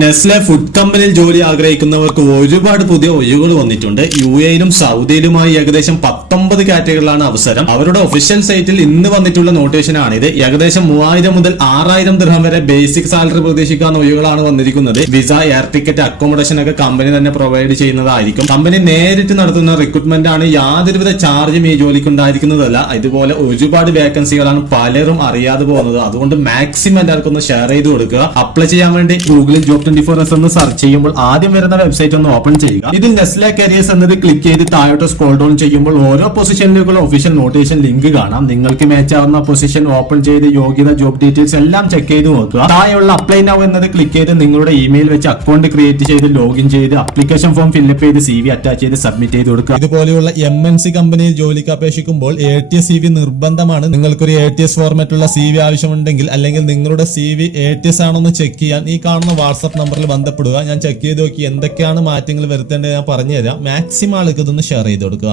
Nestle food കമ്പനിയിൽ ജോലി ആഗ്രഹിക്കുന്നവർക്ക് ഒരുപാട് പുതിയ ഒഴിവുകൾ വന്നിട്ടുണ്ട്. UAE-ലും സൗദിയിലുമായി ഏകദേശം 19 കാറ്റഗറികളാണ് അവസരം. അവരുടെ ഒഫീഷ്യൽ സൈറ്റിൽ ഇന്ന് വന്നിട്ടുള്ള നോട്ടേഷൻ ആണിത്. ഏകദേശം 3000 മുതൽ 6000 ദിർഹം വരെ ബേസിക് സാലറി പ്രതീക്ഷിക്കാവുന്ന ഒഴിവുകളാണ് വന്നിരിക്കുന്നത്. വിസ, എയർ ടിക്കറ്റ്, അക്കോമഡേഷൻ ഒക്കെ കമ്പനി തന്നെ പ്രൊവൈഡ് ചെയ്യുന്നതായിരിക്കും. കമ്പനി നേരിട്ട് നടത്തുന്ന റിക്രൂട്ട്മെന്റ് ആണ്. യാതൊരുവിധ ചാർജും ഈ ജോലിക്ക് ഉണ്ടായിരിക്കുന്നതല്ല. ഇതുപോലെ ഒരുപാട് വേക്കൻസികളാണ് പലരും അറിയാതെ പോകുന്നത്. അതുകൊണ്ട് മാക്സിമം എല്ലാവർക്കും ഒന്ന് ഷെയർ ചെയ്ത് കൊടുക്കുക. അപ്ലൈ ചെയ്യാൻ വേണ്ടി ഗൂഗിളിൽ ജോബ് 24 എന്ന് സെർച്ച് ചെയ്യുമ്പോൾ ആദ്യം വരുന്ന വെബ്സൈറ്റ് ഒന്ന് ഓപ്പൺ ചെയ്യുക. ഇതിൽ നെസ്ലെ കരിയേഴ്സ് എന്നത് ക്ലിക്ക് ചെയ്ത് താഴോട്ട് സ്ക്രോൾ ഡൗൺ ചെയ്യുമ്പോൾ ഓരോ പൊസിഷനിലേക്കുള്ള ഒഫീഷ്യൽ നോട്ടേഷൻ ലിങ്ക് കാണാം. നിങ്ങൾക്ക് മാച്ച് ആവുന്ന പൊസിഷൻ ഓപ്പൺ ചെയ്ത് യോഗ്യത, ജോബ് ഡീറ്റെയിൽസ് എല്ലാം ചെക്ക് ചെയ്ത് നോക്കുക. താഴെയുള്ള അപ്ലൈ നൗ എന്നത് ക്ലിക്ക് ചെയ്ത് നിങ്ങളുടെ ഇമെയിൽ വെച്ച് അക്കൗണ്ട് ക്രിയേറ്റ് ചെയ്ത് ലോഗിൻ ചെയ്ത് ആപ്ലിക്കേഷൻ ഫോം ഫില്ലപ്പ് ചെയ്ത് CV അറ്റാച്ച് ചെയ്ത് സബ്മിറ്റ് ചെയ്ത് കൊടുക്കുക. ഇതുപോലെയുള്ള MNC കമ്പനിയിൽ ജോലിക്ക് അപേക്ഷിക്കുമ്പോൾ ATS CV നിർബന്ധമാണ്. നിങ്ങൾക്കൊരു ATS ഫോർമാറ്റുള്ള CV ആവശ്യമുണ്ടെങ്കിൽ അല്ലെങ്കിൽ നിങ്ങളുടെ CV ATS ആണെന്ന് ചെക്ക് ചെയ്യാൻ ഈ കാണുന്ന വാട്സ്ആപ്പ് നമ്പറിൽ ബന്ധപ്പെടുക. ഞാൻ ചെക്ക് ചെയ്ത് നോക്കി എന്തൊക്കെയാണ് മാറ്റങ്ങൾ വരുത്തേണ്ടത് ഞാൻ പറഞ്ഞുതരാം. മാക്സിമം ആൾക്ക് ഇതൊന്ന് ഷെയർ ചെയ്ത് കൊടുക്കുക.